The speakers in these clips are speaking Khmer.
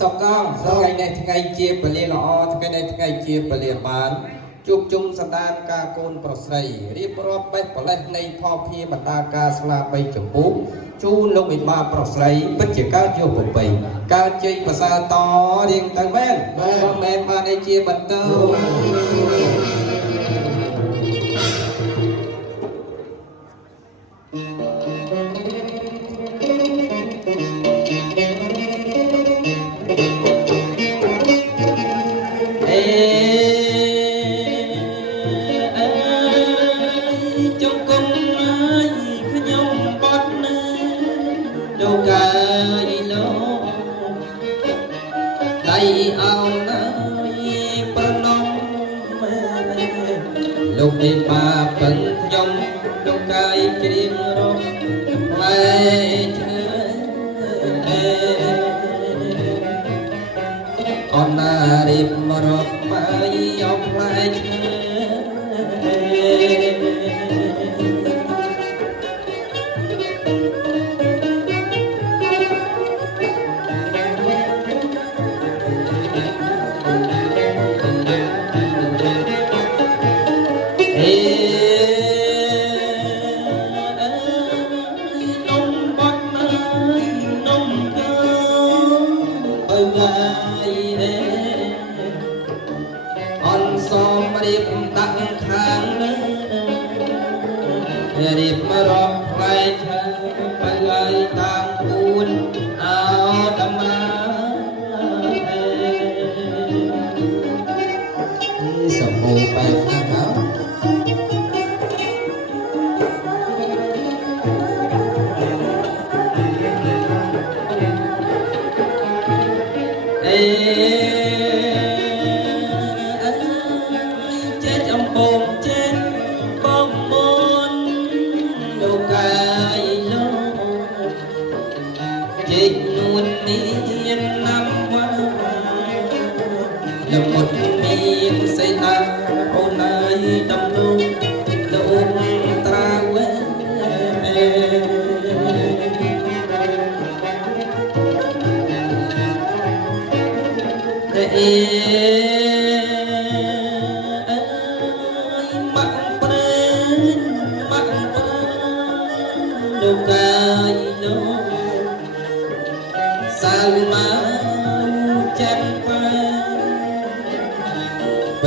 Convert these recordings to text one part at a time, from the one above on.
សកងថ្ងៃនេះថ្ងៃជាពលាល្អថ្ងៃនេះថ្ងៃជាពលាបានជួបជុំសន្តានការកូនប្រុសស្រីរៀបរាប់បេះប្រលេះនៃផភាបណ្ដាការស្លាបីចម្ពោះជូនលោកវិបាប្រុសស្រីពិតជាកើតយកប្របីកើតជ័យប្រសើរតរៀងទៅមែនក៏មែនបានឯជាបន្តលោកទេបាពឹងខ្ញុំលោកកាយជ្រៀងរកផ្លែឈើអនណារៀបមករកបាយយកផ្លែឈើរៀបមករកផ្លែឈើបល័យតាមគួនអោដំណើរសម្បូរបែបណាស់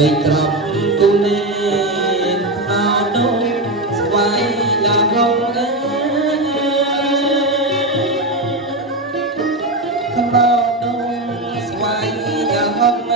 ไปตรับกูเล่นเอาดงสบายลาลงขนเอาดงสบายลาลง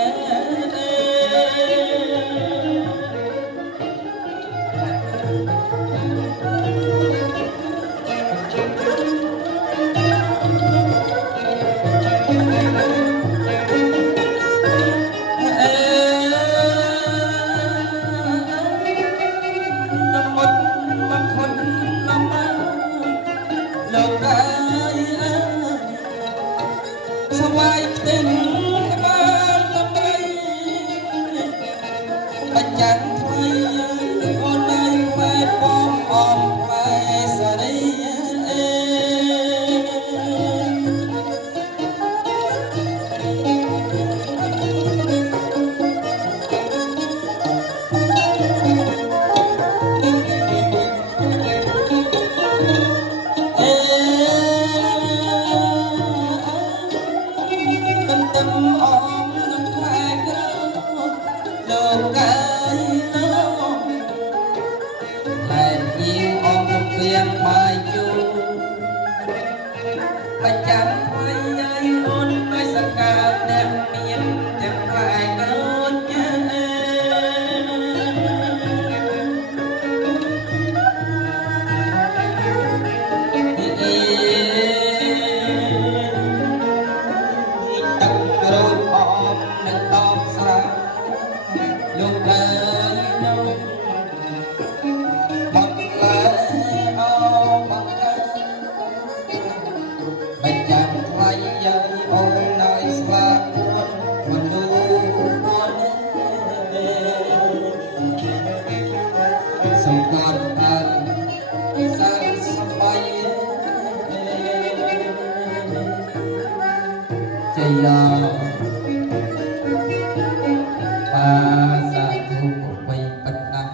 សាធុប្រវៃបិទណាស់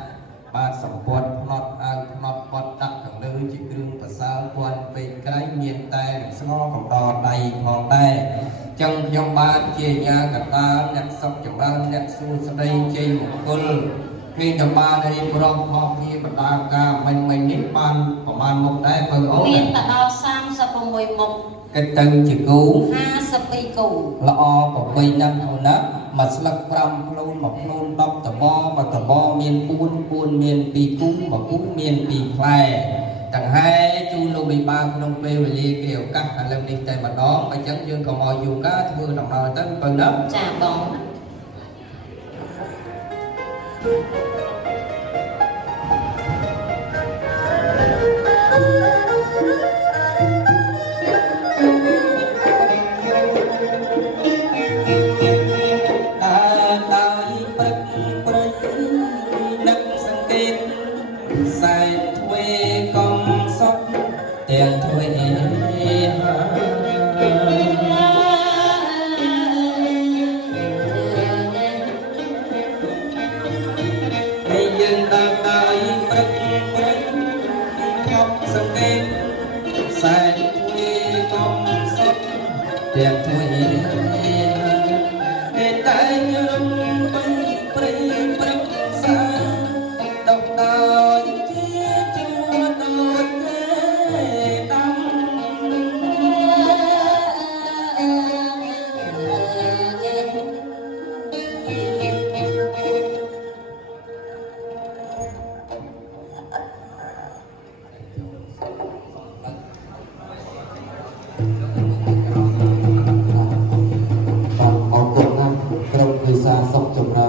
បាទសម្ពត់ផ្នត់អាវផ្នត់បត់ដាក់ខាងលើជាគ្រឿងប្រសើរពាន់ពេកក្រៃមានតែស្ងកំដរដៃផងដែរចឹងខ្ញុំបាទជាញាកតាអ្នកសុខចម្រើនអ្នកសួស្ដីជ័យមង្គលមានតំបានរៀបរាប់ផងពីបណ្ដាការមិញនេះបានប្រមាណមុខដែរបងអូនមានតែដល់36មុខគិតទៅជាគូ52គូល្អប្រពៃណាស់អូនណាមួយស្លឹក5ខ្លួនមួយខ្លួន10តបមួយតបមាន4មាន2គូមួយគូមាន2ផ្លែទាំងហើយជូនលោកវិបាលក្នុងពេលវេលាគេឱកាសឥឡូវនេះតែម្ដងអញ្ចឹងយើងក៏មកយូកាធ្វើដំណើរទៅបងណាចាបងទាំងធ្វើហើយយើងដើរដោយព្រឹកព្រឹកខប់សង្កេតខ្សែធ្វើកំសុទ្ធទាំងធ្វើតែរំបីព្រៃព្រឹកសាដកដោយជាជួដោយសុខចម្រើន